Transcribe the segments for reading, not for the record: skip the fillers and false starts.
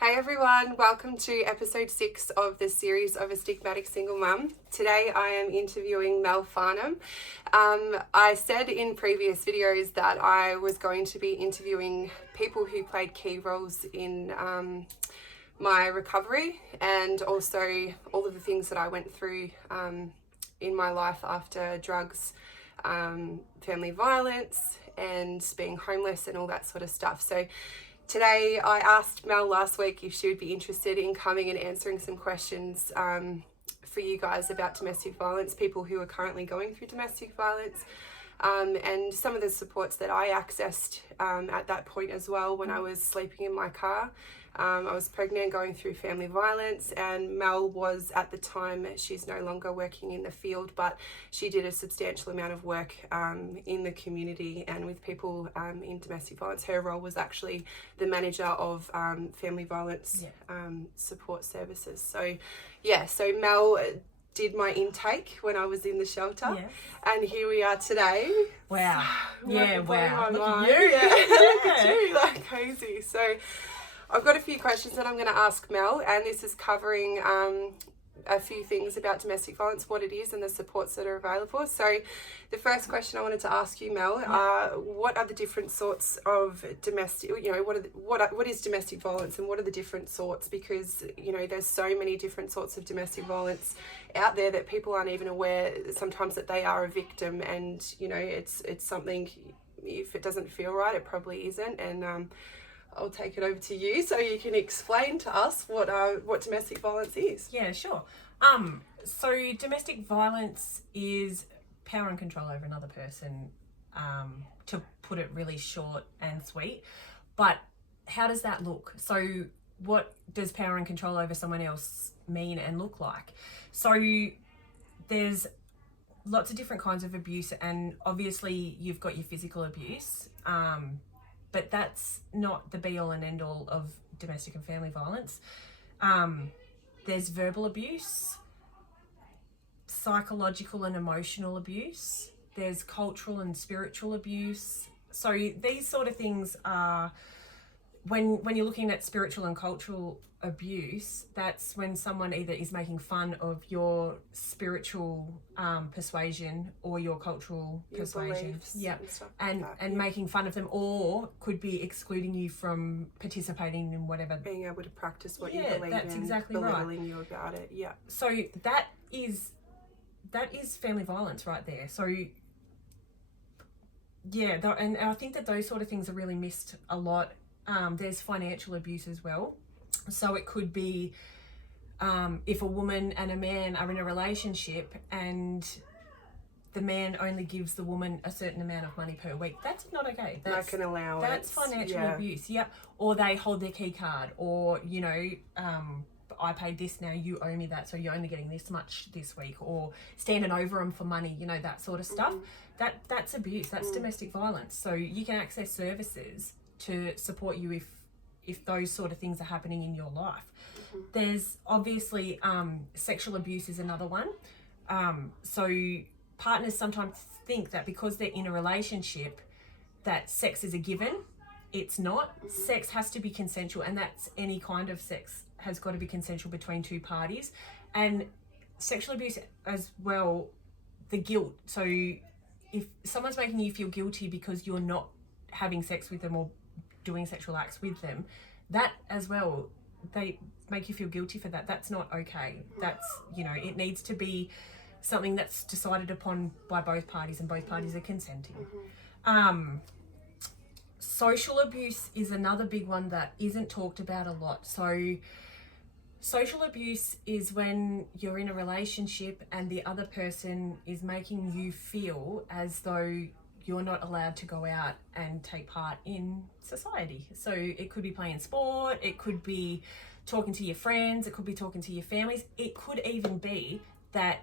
Hey everyone, welcome to episode 6 of the series of A Stigmatic Single Mum. Today I am interviewing Mel Farnham. I said in previous videos that I was going to be interviewing people who played key roles in my recovery and also all of the things that I went through in my life after drugs, family violence and being homeless and all that sort of stuff. So today I asked Mel last week if she would be interested in coming and answering some questions for you guys about domestic violence, people who are currently going through domestic violence, and some of the supports that I accessed at that point as well when I was sleeping in my car. I was pregnant, going through family violence, and Mel was at the time, she's no longer working in the field, but she did a substantial amount of work in the community and with people in domestic violence. Her role was actually the manager of family violence support services. So Mel did my intake when I was in the shelter, and here we are today. Wow. Yeah, wow. Look at you. Look at you, like crazy. So I've got a few questions that I'm going to ask Mel, and this is covering a few things about domestic violence, what it is and the supports that are available. So the first question I wanted to ask you, Mel, what are the different sorts of domestic, what is domestic violence and what are the different sorts? Because, there's so many different sorts of domestic violence out there that people aren't even aware sometimes that they are a victim, and, it's something, if it doesn't feel right, it probably isn't. And I'll take it over to you so you can explain to us what domestic violence is. Yeah, sure. So domestic violence is power and control over another person, to put it really short and sweet. But how does that look? So what does power and control over someone else mean and look like? So there's lots of different kinds of abuse, and obviously you've got your physical abuse, but that's not the be-all and end-all of domestic and family violence. There's verbal abuse, psychological and emotional abuse. There's cultural and spiritual abuse. So these sort of things are, when you're looking at spiritual and cultural abuse, that's when someone either is making fun of your spiritual persuasion or your cultural persuasion, and making fun of them, or could be excluding you from participating in whatever, being able to practice what you believe that's in, exactly belittling right. you about it. So that is family violence right there. So and I think that those sort of things are really missed a lot. There's financial abuse as well. So it could be if a woman and a man are in a relationship and the man only gives the woman a certain amount of money per week. That's not okay. That's like an allowance. That's financial abuse. Yeah. Or they hold their key card, or, I paid this, now you owe me that, so you're only getting this much this week, or standing over them for money, that sort of stuff. That's abuse. That's domestic violence. So you can access services to support you if those sort of things are happening in your life. There's obviously sexual abuse is another one. So partners sometimes think that because they're in a relationship that sex is a given. It's not. Sex has to be consensual, and that's any kind of sex has got to be consensual between two parties. And sexual abuse as well, the guilt. So if someone's making you feel guilty because you're not having sex with them or doing sexual acts with them, that as well, they make you feel guilty for that. That's not okay. That's, it needs to be something that's decided upon by both parties and both parties are consenting. Social abuse is another big one that isn't talked about a lot. So social abuse is when you're in a relationship and the other person is making you feel as though you're not allowed to go out and take part in society. So it could be playing sport, it could be talking to your friends, it could be talking to your families. It could even be that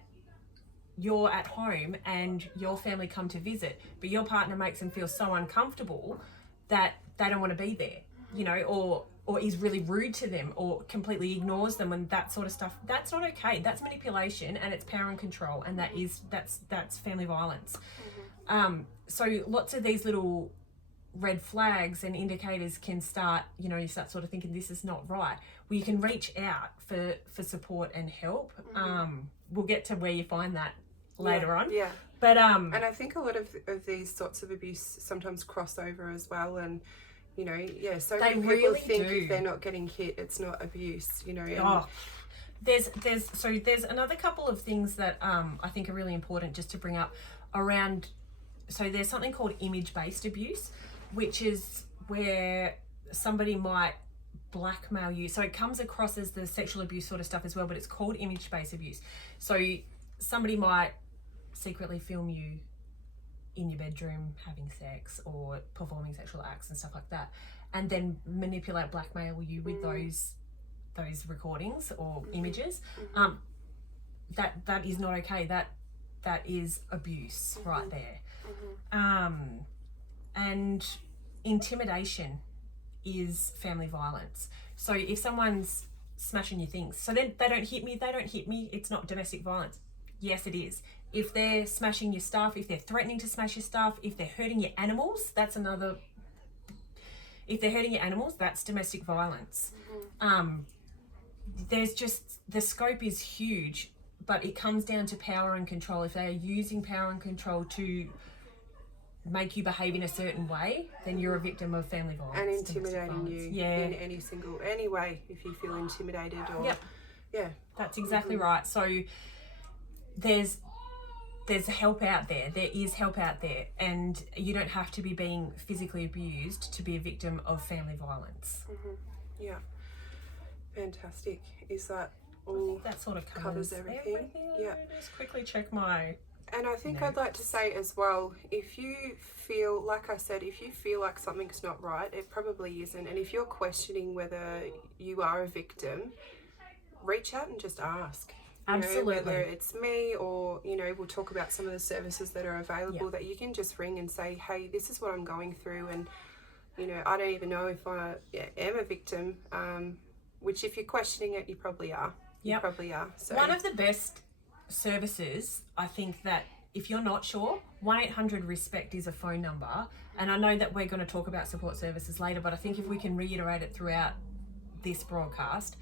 you're at home and your family come to visit, but your partner makes them feel so uncomfortable that they don't want to be there, or is really rude to them or completely ignores them and that sort of stuff. That's not okay. That's manipulation and it's power and control, and that's family violence. So lots of these little red flags and indicators can start, you start sort of thinking this is not right, well, you can reach out for support and help. We'll get to where you find that later on. Yeah. But and I think a lot of these sorts of abuse sometimes cross over as well, and so many people really think do. if they're not getting hit, it's not abuse. There's another couple of things that I think are really important just to bring up around. So there's something called image-based abuse, which is where somebody might blackmail you. So it comes across as the sexual abuse sort of stuff as well, but it's called image-based abuse. So somebody might secretly film you in your bedroom having sex or performing sexual acts and stuff like that, and then manipulate, blackmail you with those recordings or images. That is not okay. That is abuse right there. And intimidation is family violence. So if someone's smashing your things, so then they don't hit me, it's not domestic violence. Yes, it is. If they're smashing your stuff, if they're threatening to smash your stuff, if they're hurting your animals, that's another. If they're hurting your animals, that's domestic violence. There's just, the scope is huge, but it comes down to power and control. If they are using power and control to make you behave in a certain way, then you're a victim of family violence. And intimidating you in any way, if you feel intimidated or... Yep. Yeah. That's exactly right. So there's help out there. There is help out there, and you don't have to be being physically abused to be a victim of family violence. Yeah. Fantastic. Is that all? That sort of covers everything. Yeah. Just quickly check my... And I think I'd like to say as well, if you feel, like I said, if you feel like something's not right, it probably isn't. And if you're questioning whether you are a victim, reach out and just ask. Absolutely. Whether it's me or, we'll talk about some of the services that are available that you can just ring and say, hey, this is what I'm going through, and, I don't even know if I am a victim, which if you're questioning it, you probably are. You probably are. So one of the best services, I think, that if you're not sure, 1-800-RESPECT is a phone number, and I know that we're going to talk about support services later, but I think if we can reiterate it throughout this broadcast,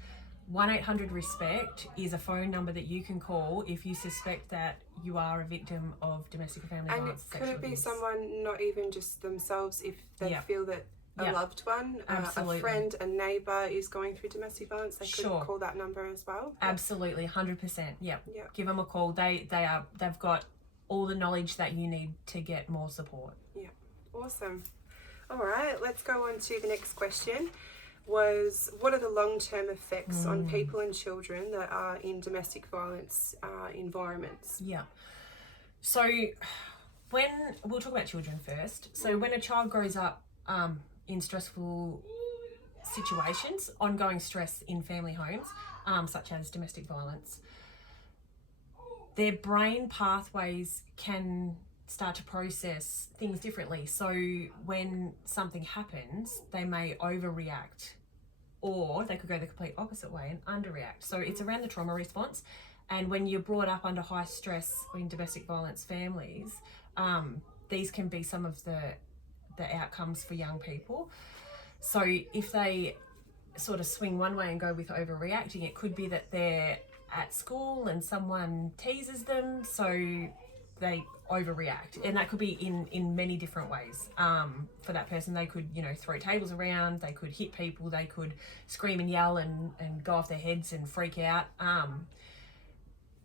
1-800-RESPECT is a phone number that you can call if you suspect that you are a victim of domestic or family violence. And could it be someone, not even just themselves, if they feel that a loved one, a friend, a neighbour is going through domestic violence, they could call that number as well? Absolutely, 100%. Yep. Give them a call. They've got all the knowledge that you need to get more support. Yeah. Awesome. All right, let's go on to the next question. What are the long-term effects on people and children that are in domestic violence environments? Yeah. So we'll talk about children first. So when a child grows up in stressful situations, ongoing stress in family homes, such as domestic violence, their brain pathways can start to process things differently. So when something happens, they may overreact, or they could go the complete opposite way and underreact. So it's around the trauma response. And when you're brought up under high stress in domestic violence families, these can be some of the outcomes for young people. So if they sort of swing one way and go with overreacting, it could be that they're at school and someone teases them, so they overreact, and that could be in many different ways. For that person, they could throw tables around, they could hit people, they could scream and yell and go off their heads and freak out,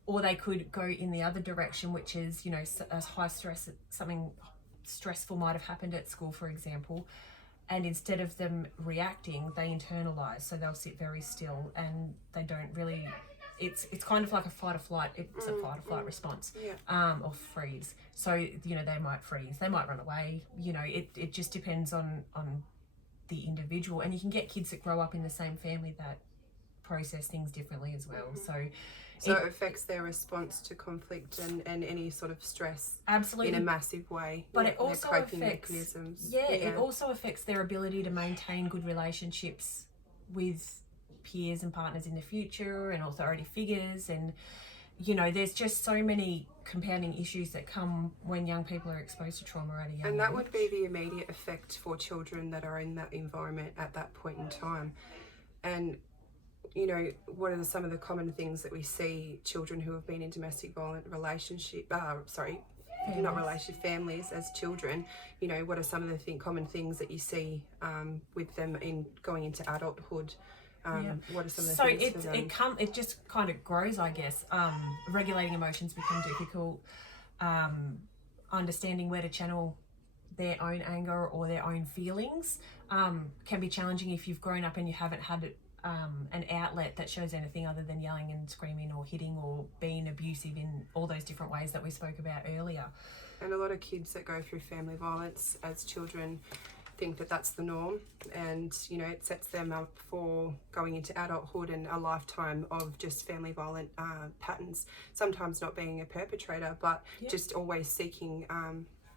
or they could go in the other direction, which is a high stress, something stressful might have happened at school, for example, and instead of them reacting, they internalize, so they'll sit very still and they don't really... It's kind of like a fight or flight. It's a fight or flight response, or freeze. So they might freeze, they might run away. It just depends on the individual, and you can get kids that grow up in the same family that process things differently as well. So it affects their response to conflict and any sort of stress, absolutely, in a massive way. But it also their coping affects mechanisms. It also affects their ability to maintain good relationships with peers and partners in the future, and authority figures, and you know, there's just so many compounding issues that come when young people are exposed to trauma at a young age. And that would be the immediate effect for children that are in that environment at that point in time. And, you know, what are some of the common things that we see children who have been in domestic violent families as children? You know, what are some of the common things that you see with them in going into adulthood? What are some of the things for them? It just kind of grows, I guess. Regulating emotions become difficult. Understanding where to channel their own anger or their own feelings can be challenging if you've grown up and you haven't had an outlet that shows anything other than yelling and screaming or hitting or being abusive in all those different ways that we spoke about earlier. And a lot of kids that go through family violence as children think that that's the norm, and you know, it sets them up for going into adulthood and a lifetime of just family violent patterns, sometimes not being a perpetrator, but just always seeking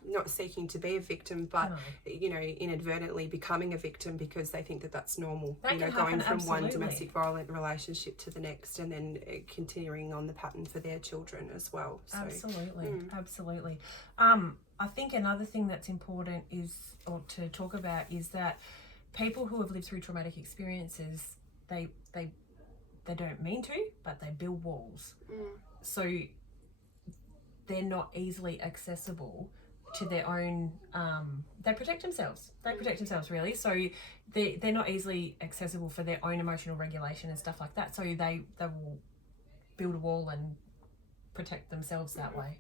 not seeking to be a victim, but you know, inadvertently becoming a victim because they think that that's normal. That you know, happen, going from absolutely. one domestic violent relationship to the next, and then continuing on the pattern for their children as well. So, absolutely. I think another thing that's important is, or to talk about, is that people who have lived through traumatic experiences, they don't mean to, but they build walls. So they're not easily accessible to their own, they protect themselves really, so they're not easily accessible for their own emotional regulation and stuff like that, so they will build a wall and protect themselves that way.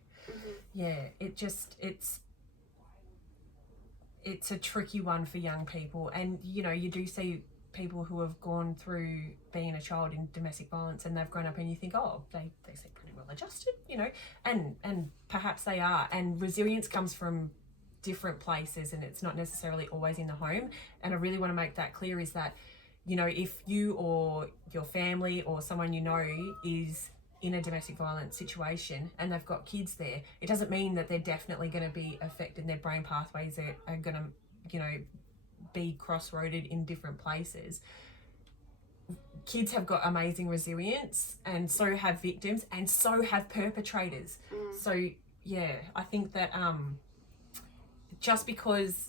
It's a tricky one for young people, and you know, you do see people who have gone through being a child in domestic violence and they've grown up and you think, oh, they seem pretty well adjusted, you know, and perhaps they are, and resilience comes from different places and it's not necessarily always in the home. And I really want to make that clear, is that, you know, if you or your family or someone you know is in a domestic violence situation and they've got kids there, it doesn't mean that they're definitely going to be affected, their brain pathways are going to, you know, be crossroaded in different places. Kids have got amazing resilience, and so have victims, and so have perpetrators. So yeah, I think that just because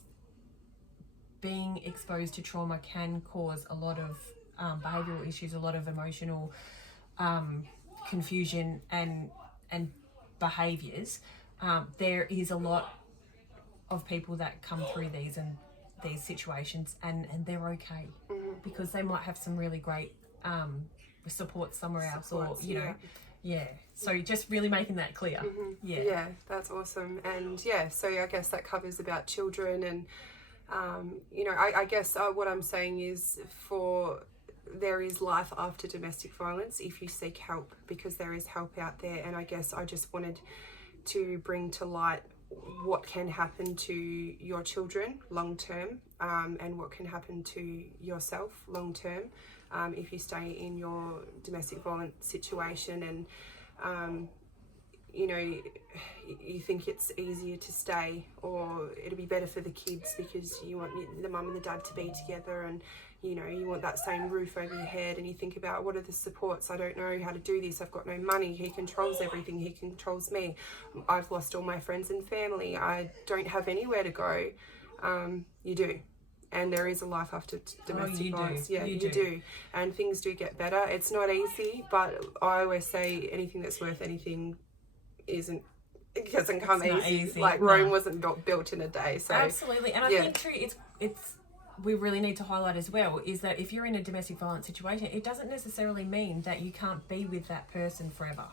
being exposed to trauma can cause a lot of behavioural issues, a lot of emotional confusion and behaviours, there is a lot of people that come through these situations and they're okay, because they might have some really great support somewhere else, or you know, so just really making that clear. Yeah, that's awesome. And so I guess that covers about children, and you know, I guess what I'm saying is, there is life after domestic violence if you seek help, because there is help out there. And I guess I just wanted to bring to light what can happen to your children long term, and what can happen to yourself long term if you stay in your domestic violence situation. And you know, you think it's easier to stay, or it'll be better for the kids because you want the mum and the dad to be together, and you know, you want that same roof over your head, and you think about, what are the supports? I don't know how to do this. I've got no money. He controls everything. He controls me. I've lost all my friends and family. I don't have anywhere to go. You do. And there is a life after domestic violence. Yeah, you do. And things do get better. It's not easy, but I always say anything that's worth anything it doesn't come easy. Like Rome wasn't built in a day. So absolutely. And I think too, it's we really need to highlight as well, is that if you're in a domestic violence situation, it doesn't necessarily mean that you can't be with that person forever.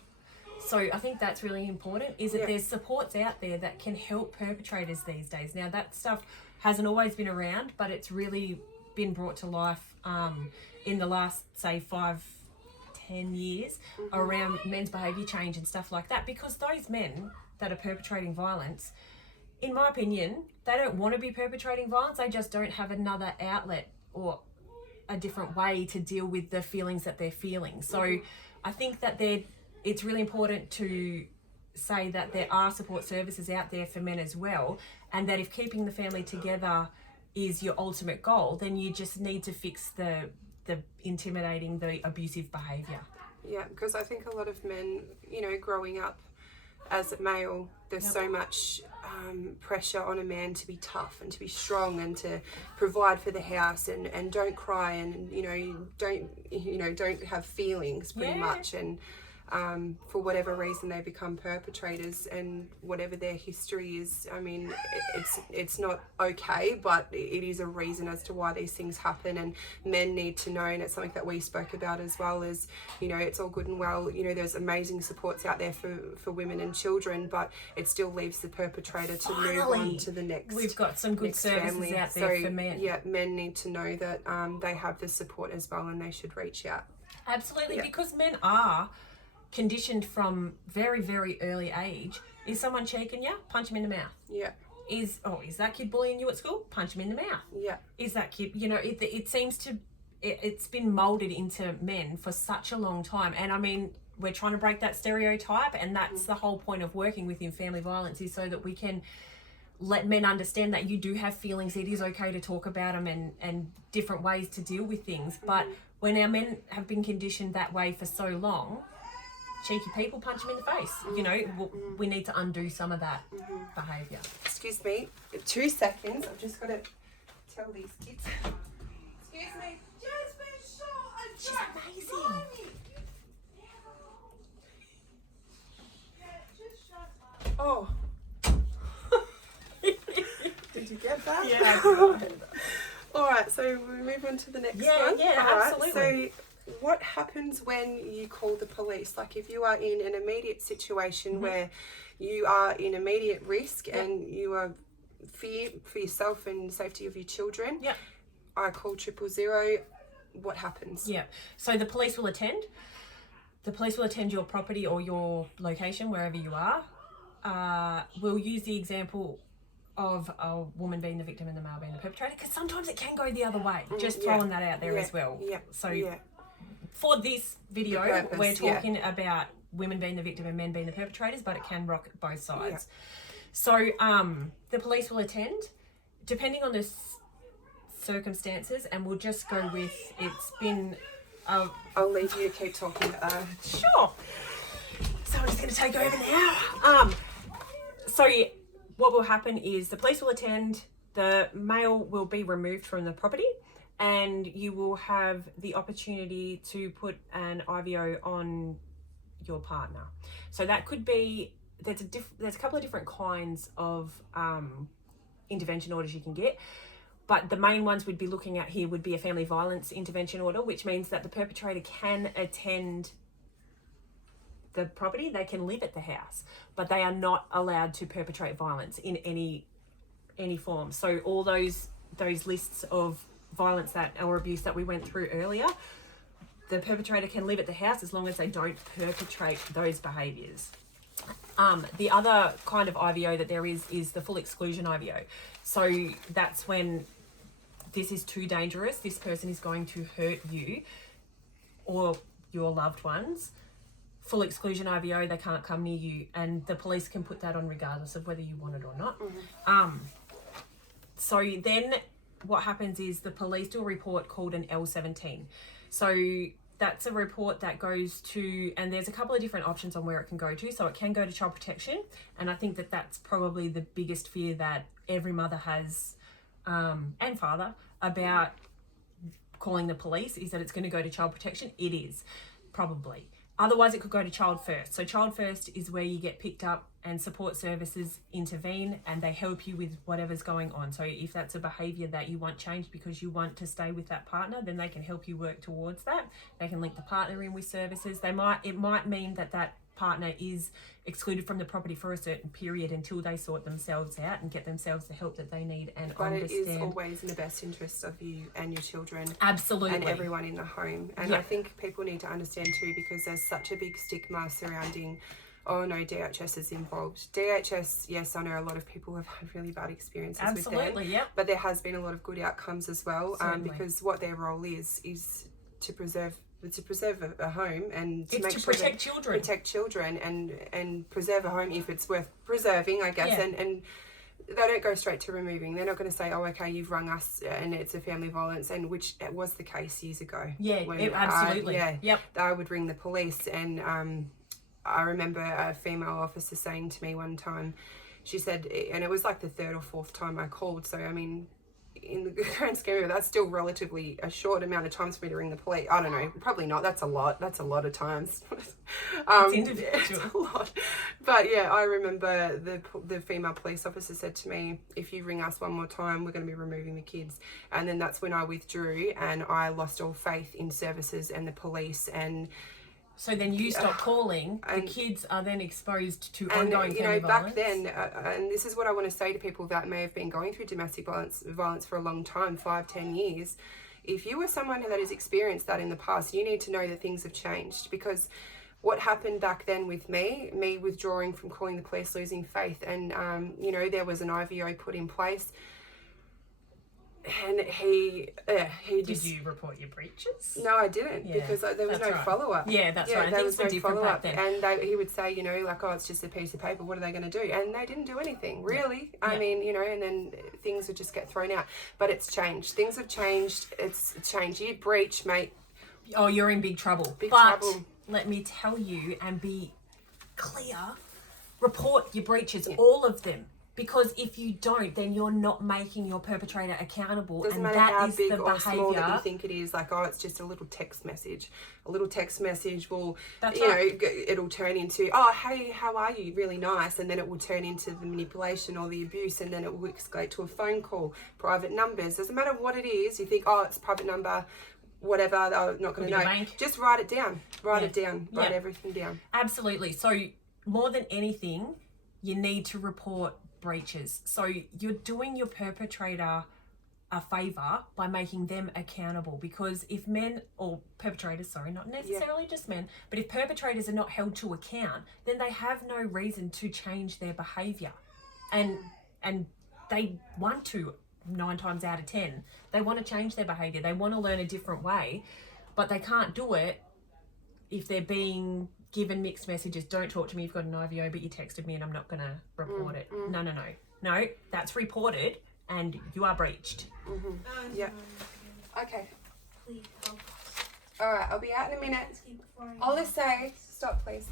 So I think that's really important, is that there's supports out there that can help perpetrators these days. Now, that stuff hasn't always been around, but it's really been brought to life in the last, say, 5-10 years around men's behaviour change and stuff like that, because those men that are perpetrating violence, in my opinion, they don't want to be perpetrating violence. They just don't have another outlet or a different way to deal with the feelings that they're feeling. So I think that it's really important to say that there are support services out there for men as well, and that if keeping the family together is your ultimate goal, then you just need to fix the intimidating, the abusive behaviour. Yeah, because I think a lot of men, you know, growing up as a male, there's so much pressure on a man to be tough and to be strong and to provide for the house and don't cry and, you know, don't have feelings pretty much. And for whatever reason they become perpetrators, and whatever their history is, I mean, it's not okay, but it is a reason as to why these things happen, and men need to know. And it's something that we spoke about as well, as, you know, it's all good and well, you know, there's amazing supports out there for women and children, but it still leaves the perpetrator to move on to the next. We've got some good services family out there for men. Yeah, men need to know that they have the support as well, and they should reach out. Absolutely, because men are conditioned from very, very early age. Is someone cheeking you? Punch him in the mouth. Yeah. Is that kid bullying you at school? Punch him in the mouth. Yeah. Is that kid, you know, it seems to, it's been molded into men for such a long time. And I mean, we're trying to break that stereotype, and that's the whole point of working within family violence, is so that we can let men understand that you do have feelings. It is okay to talk about them, and different ways to deal with things. But when our men have been conditioned that way for so long, cheeky people, punch them in the face. You know, we need to undo some of that behaviour. Excuse me, 2 seconds. I've just got to tell these kids. Excuse me. She's amazing. Oh. Did you get that? Yeah. All right, so we move on to the next one. Yeah, All right, absolutely. so what happens when you call the police? Like, if you are in an immediate situation where you are in immediate risk and you are fear for yourself and safety of your children, I call 000. What happens? Yeah. So the police will attend. The police will attend your property or your location, wherever you are. We'll use the example of a woman being the victim and the male being the perpetrator, because sometimes it can go the other way. Just throwing that out there as well. Yeah. So for this video, we're talking about women being the victim and men being the perpetrators, but it can rock both sides. So the police will attend, depending on the circumstances, and we'll just go with, it's been... I'll leave you to keep talking. Sure. So I'm just going to take over now. So what will happen is the police will attend, the male will be removed from the property, and you will have the opportunity to put an IVO on your partner. So that could be, there's a couple of different kinds of intervention orders you can get. But the main ones we'd be looking at here would be a family violence intervention order, which means that the perpetrator can attend the property, they can live at the house, but they are not allowed to perpetrate violence in any form. So all those lists of violence or abuse that we went through earlier, the perpetrator can live at the house as long as they don't perpetrate those behaviours. The other kind of IVO that there is the full exclusion IVO. So that's when this is too dangerous, this person is going to hurt you or your loved ones. Full exclusion IVO, they can't come near you, and the police can put that on regardless of whether you want it or not. So then what happens is the police do a report called an L17. So that's a report that goes to, and there's a couple of different options on where it can go to. So it can go to child protection, and I think that that's probably the biggest fear that every mother has, and father, about calling the police, is that it's going to go to child protection. It is, probably. Otherwise, it could go to Child First. So Child First is where you get picked up and support services intervene, and they help you with whatever's going on. So if that's a behaviour that you want changed because you want to stay with that partner, then they can help you work towards that. They can link the partner in with services. It might mean that partner is excluded from the property for a certain period until they sort themselves out and get themselves the help that they need and understand. But it is always in the best interest of you and your children. Absolutely. And everyone in the home. And I think people need to understand too, because there's such a big stigma surrounding, oh no, DHS is involved. DHS, yes, I know a lot of people have had really bad experiences with them. Absolutely, yep. But there has been a lot of good outcomes as well, because what their role is to preserve a home and to make sure protect children. Protect children and preserve a home if it's worth preserving, I guess. Yeah. And they don't go straight to removing. They're not going to say, oh, okay, you've rung us and it's a family violence, and which it was the case years ago. Yeah, absolutely. Yep. I would ring the police, and I remember a female officer saying to me one time, she said, and it was like the third or fourth time I called, so I mean, in the grand scheme of it, that's still relatively a short amount of times for me to ring the police. I don't know, probably not. That's a lot of times. It's individual. It's a lot. But yeah, I remember the female police officer said to me, if you ring us one more time, we're going to be removing the kids. And then that's when I withdrew, and I lost all faith in services and the police. And so then you stop calling, the kids are then exposed to ongoing family violence. Back then, and this is what I want to say to people that may have been going through domestic violence for a long time, 5-10 years. If you were someone that has experienced that in the past, you need to know that things have changed, because what happened back then with me withdrawing from calling the police, losing faith, and there was an IVO put in place. And he Did you report your breaches? No, I didn't, because there was no follow-up. Yeah, that's right. There was no follow-up. And he would say, like, oh, it's just a piece of paper. What are they going to do? And they didn't do anything, really. I mean, and then things would just get thrown out. But it's changed. Things have changed. It's changed. You breach, mate. Oh, you're in big trouble. Big trouble. Let me tell you, and be clear, report your breaches, all of them. Because if you don't, then you're not making your perpetrator accountable. Doesn't matter how big or small that you think it is. Like, oh, it's just a little text message. A little text message will, it'll turn into, oh, hey, how are you? Really nice. And then it will turn into the manipulation or the abuse. And then it will escalate to a phone call, private numbers. Doesn't matter what it is. You think, oh, it's a private number, whatever. They're not going to know. Bank. Just write it down. Write it down. Write everything down. Absolutely. So more than anything, you need to report breaches. So you're doing your perpetrator a favor by making them accountable, because if men, or perpetrators, not necessarily just men, but if perpetrators are not held to account, then they have no reason to change their behavior, and they want to 9 times out of 10 they want to change their behavior, they want to learn a different way, but they can't do it if they're being given mixed messages. Don't talk to me, you've got an IVO, but you texted me and I'm not going to report it. No, that's reported and you are breached. Yeah. Okay. Please help us. All right, I'll be out in a minute. I'll just say, stop, please.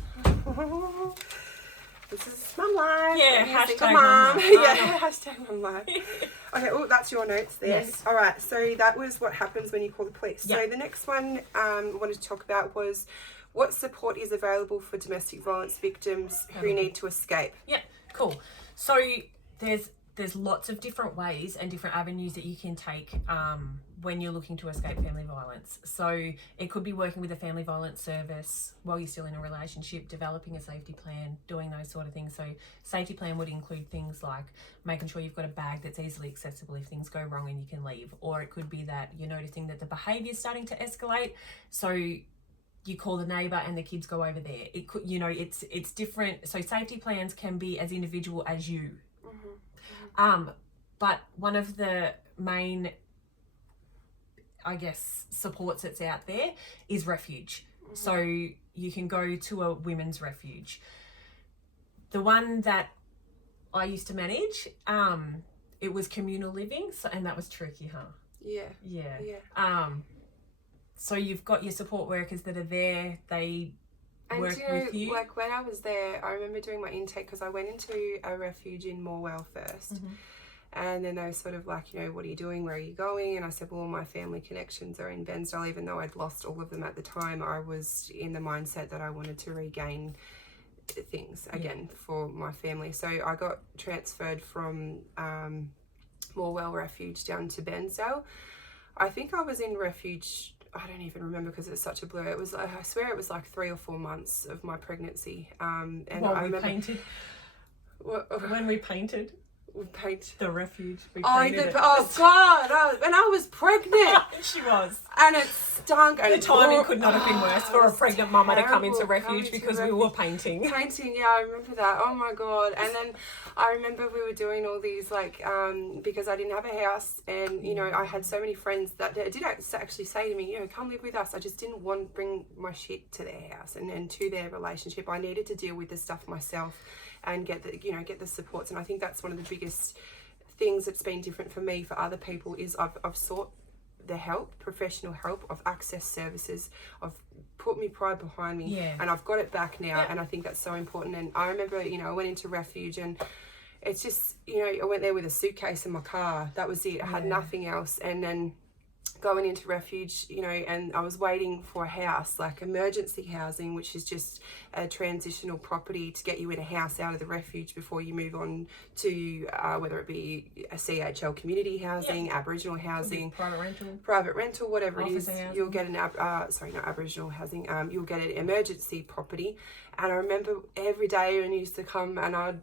This is mum life. Yeah, hashtag mum life. Yeah, hashtag mum life. Okay, oh, that's your notes there. Yes. All right, so that was what happens when you call the police. Yep. So the next one I wanted to talk about was what support is available for domestic violence victims who need to escape. Yeah, cool. So there's lots of different ways and different avenues that you can take when you're looking to escape family violence. So it could be working with a family violence service while you're still in a relationship, developing a safety plan, doing those sort of things. So safety plan would include things like making sure you've got a bag that's easily accessible if things go wrong and you can leave. Or it could be that you're noticing that the behaviour is starting to escalate, so you call the neighbour and the kids go over there. It could, it's different. So safety plans can be as individual as you. But one of the main, I guess, supports that's out there is Refuge. So you can go to a women's refuge. The one that I used to manage, it was communal living, and that was tricky, huh? Yeah. So you've got your support workers that are there, they work with you. Like when I was there, I remember doing my intake because I went into a refuge in Morwell first. And then they were sort of like, what are you doing? Where are you going? And I said, well, all my family connections are in Bensdale. Even though I'd lost all of them at the time, I was in the mindset that I wanted to regain things again for my family. So I got transferred from Morwell Refuge down to Bensdale. I think I was in Refuge, I don't even remember because it's such a blur. It was, I swear it was like 3 or 4 months of my pregnancy. And I remember painted. When we painted. We paint the refuge. God! And I was pregnant. She was, and it stunk. And the timing could not have been worse for a pregnant mama to come into refuge because we were painting. Yeah, I remember that. Oh my God! And then I remember we were doing all these because I didn't have a house, and I had so many friends that did actually say to me, come live with us. I just didn't want to bring my shit to their house and to their relationship. I needed to deal with the stuff myself and get the supports. And I think that's one of the biggest biggest things that's been different for me, for other people, is I've sought the help, professional help. I've accessed services. I've put my pride behind me, and I've got it back now. And I think that's so important. And I remember, you know, I went into Refuge, and it's just, you know, I went there with a suitcase in my car. That was it. I had nothing else. And then going into Refuge, you know, and I was waiting for a house, like emergency housing, which is just a transitional property to get you in a house out of the Refuge before you move on to whether it be a CHL community housing, Aboriginal housing, private rental, whatever it is. Housing. You'll get an Aboriginal housing. You'll get an emergency property. And I remember every day when you used to come, and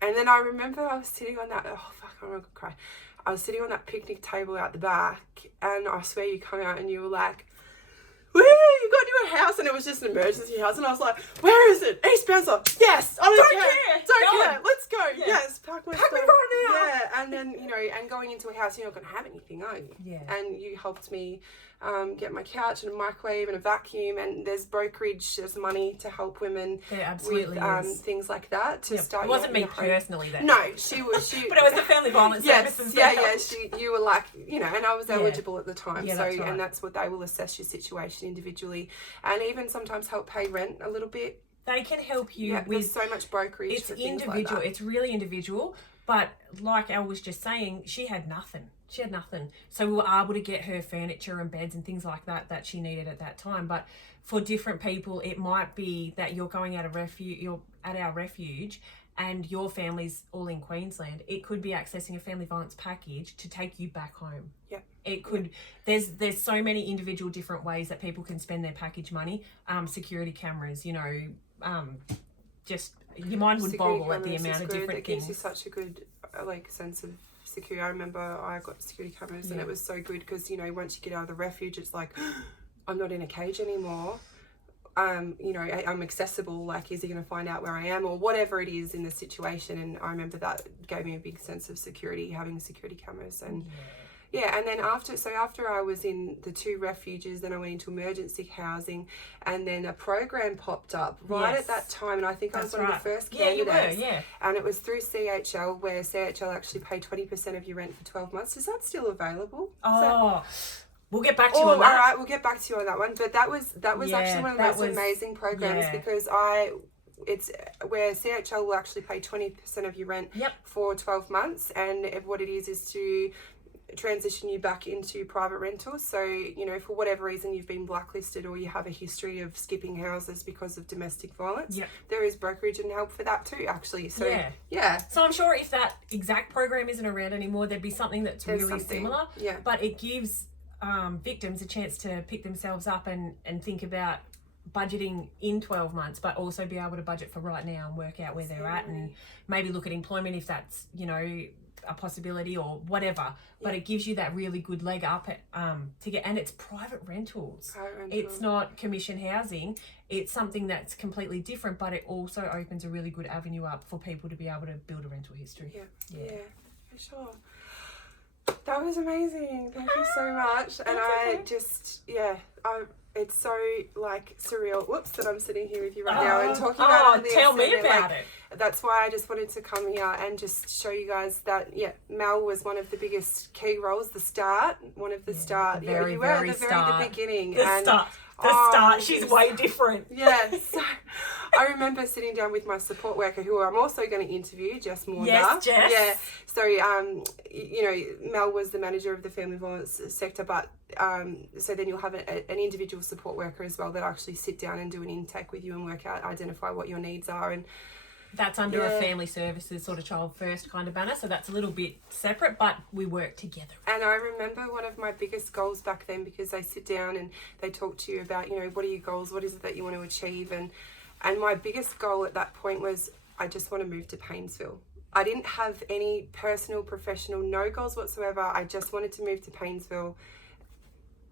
then I remember I was sitting on that. Oh fuck! I'm gonna cry. I was sitting on that picnic table out the back, and I swear you come out and you were like, woo, you got to a house, and it was just an emergency house, and I was like, where is it? East Spencer. Yes, I don't care. Let's go. Yeah. Yes, pack me right now. Yeah, and then, you know, and going into a house, you're not going to have anything, are you? Yeah. And you helped me get my couch and a microwave and a vacuum, and there's Brokerage, there's money to help women with things like that to start. It wasn't me personally then. No, she was but it was the family violence services. You were like, you know, and I was eligible at the time, so that's right. And that's what they will assess your situation individually, and even sometimes help pay rent a little bit. They can help you with there's so much brokerage. It's for individual. Things like that. It's really individual. But like Elle was just saying, she had nothing. So we were able to get her furniture and beds and things like that she needed at that time. But for different people, it might be that you're going out of refuge. You're at our Refuge, and your family's all in Queensland. It could be accessing a family violence package to take you back home. Yeah. It could. There's so many individual different ways that people can spend their package money. Security cameras, you know, just your mind would boggle at the amount of different things. It gives you such a good sense of security. I remember I got security cameras, and it was so good because, you know, once you get out of the Refuge, it's like, I'm not in a cage anymore. You know, I'm accessible. Like, is he going to find out where I am, or whatever it is in the situation? And I remember that gave me a big sense of security, having security cameras. And and then after I was in the 2 refuges, then I went into emergency housing, and then a program popped up at that time, and I think I was one of the first candidates. You were, and it was through CHL, where CHL actually paid 20% of your rent for 12 months. Is that still available? We'll get back to you on that. All right, we'll get back to you on that one. But that was actually one of the most amazing programs because it's where CHL will actually pay 20% of your rent for 12 months, and what it is to transition you back into private rentals. So, you know, for whatever reason you've been blacklisted, or you have a history of skipping houses because of domestic violence, there is brokerage and help for that too, actually. So so I'm sure if that exact program isn't around anymore, there'd be something that's really similar, but it gives victims a chance to pick themselves up and think about budgeting in 12 months, but also be able to budget for right now and work out where they're at, and maybe look at employment if that's, you know, a possibility or whatever. But it gives you that really good leg up to get, and it's private rentals. It's not commission housing. It's something that's completely different, but it also opens a really good avenue up for people to be able to build a rental history. Yeah, for sure. That was amazing. Thank you so much. And it's so like surreal. Whoops, that I'm sitting here with you right now and talking about all this. Tell me about it. That's why I just wanted to come here and just show you guys that Mel was one of the biggest key roles. The start. You were at the very beginning. The start. She's way different. So I remember sitting down with my support worker, who I'm also going to interview, Jess Moore. Yes, Jess. Yeah. So, you know, Mel was the manager of the family violence sector, but so then you'll have an individual support worker as well that actually sit down and do an intake with you and identify what your needs are. And that's under a family services sort of child first kind of banner, so that's a little bit separate, but we work together. And I remember one of my biggest goals back then, because they sit down and they talk to you about, you know, what are your goals, what is it that you want to achieve, and my biggest goal at that point was, I just want to move to Paynesville. I didn't have any personal, professional, no goals whatsoever. I just wanted to move to Paynesville.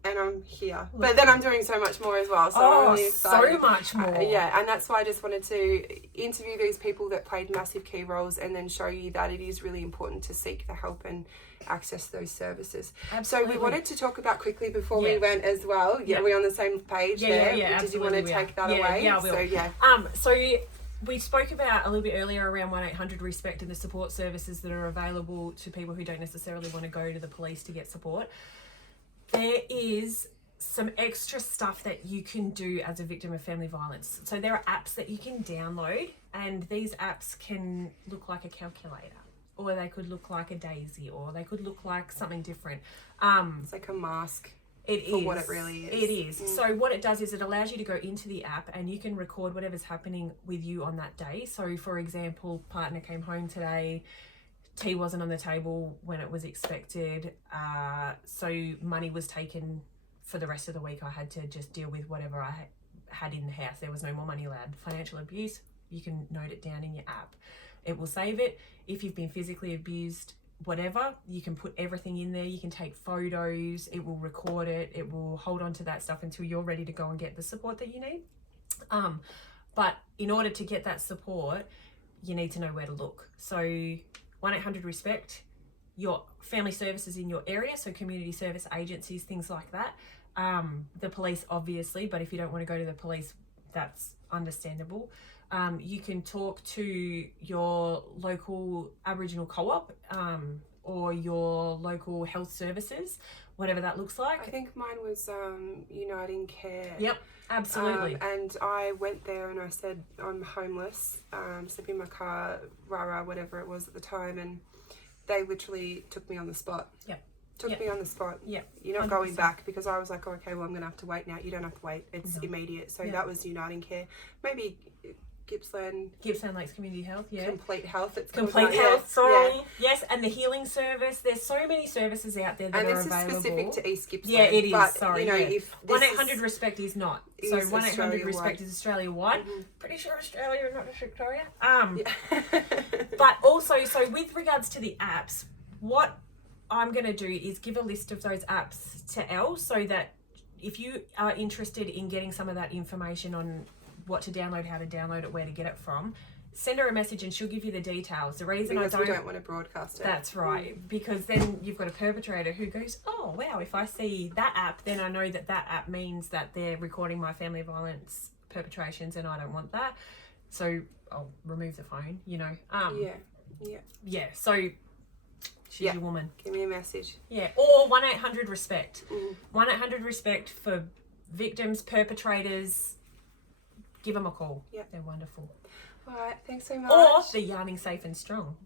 And I'm here. But then I'm doing so much more as well. So I'm really excited. So much more. And that's why I just wanted to interview these people that played massive key roles, and then show you that it is really important to seek the help and access those services. Absolutely. So we wanted to talk about quickly before we went as well. We're on the same page there. Did you want to take that away? Yeah, I will. So we spoke about a little bit earlier around 1-800-RESPECT and the support services that are available to people who don't necessarily want to go to the police to get support. There is some extra stuff that you can do as a victim of family violence. So there are apps that you can download, and these apps can look like a calculator, or they could look like a daisy, or they could look like something different. It's like a mask. It for is what it really is. It is. So what it does is it allows you to go into the app and you can record whatever's happening with you on that day. So for example, partner came home today, tea wasn't on the table when it was expected, so money was taken for the rest of the week. I had to just deal with whatever I had in the house. There was no more money allowed. Financial abuse, you can note it down in your app. It will save it. If you've been physically abused, whatever, you can put everything in there. You can take photos, it will record it, it will hold on to that stuff until you're ready to go and get the support that you need. But in order to get that support, you need to know where to look. So 1-800-RESPECT, your family services in your area, so community service agencies, things like that. The police, obviously, but if you don't want to go to the police, that's understandable. You can talk to your local Aboriginal co-op or your local health services, whatever that looks like. I think mine was Uniting Care. Yep, absolutely. And I went there and I said, I'm homeless, sleep in my car, rah-rah, whatever it was at the time, and they literally took me on the spot. Yep. Took me on the spot. Yep. You're not 100%. going back, because I was like, oh, okay, well, I'm going to have to wait now. You don't have to wait. It's immediate. So that was Uniting Care. Maybe Gippsland Lakes Community Health, yeah. Complete Health. It's Complete Health, sorry. Yeah. Yes, and the healing service. There's so many services out there that are available. And this is specific to East Gippsland. Yeah, it is. But, sorry. You know, if 1-800-RESPECT is not. So 1-800-RESPECT is Australia-wide. Mm-hmm. Pretty sure Australia, not just Victoria. But also, so with regards to the apps, what I'm going to do is give a list of those apps to Elle, so that if you are interested in getting some of that information on what to download, how to download it, where to get it from, send her a message and she'll give you the details. The reason because we don't want to broadcast it. That's right, because then you've got a perpetrator who goes, oh wow, if I see that app, then I know that that app means that they're recording my family violence perpetrations, and I don't want that, so I'll remove the phone, you know. Yeah, so she's your woman. Give me a message. Yeah, or 1-800-RESPECT. 1-800-RESPECT for victims, perpetrators. Give them a call. Yeah, they're wonderful. All right, thanks so much. Or the Yarning Safe and Strong.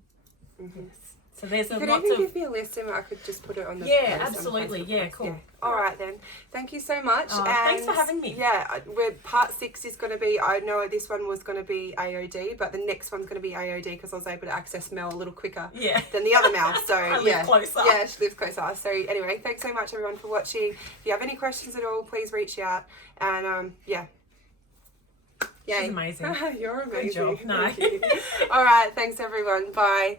Mm-hmm. Yes. So there's you could lots even of... give me a list and I could just put it on the... Yeah, absolutely. Yeah, cool. Yeah. All right then. Thank you so much. And thanks for having me. Yeah, part 6 is going to be, I know this one was going to be AOD, but the next one's going to be AOD because I was able to access Mel a little quicker than the other Mel. So I live closer. Yeah, she lives closer. So anyway, thanks so much everyone for watching. If you have any questions at all, please reach out. And yeah. She's amazing. You're amazing. Good job. No. All right, thanks everyone. Bye.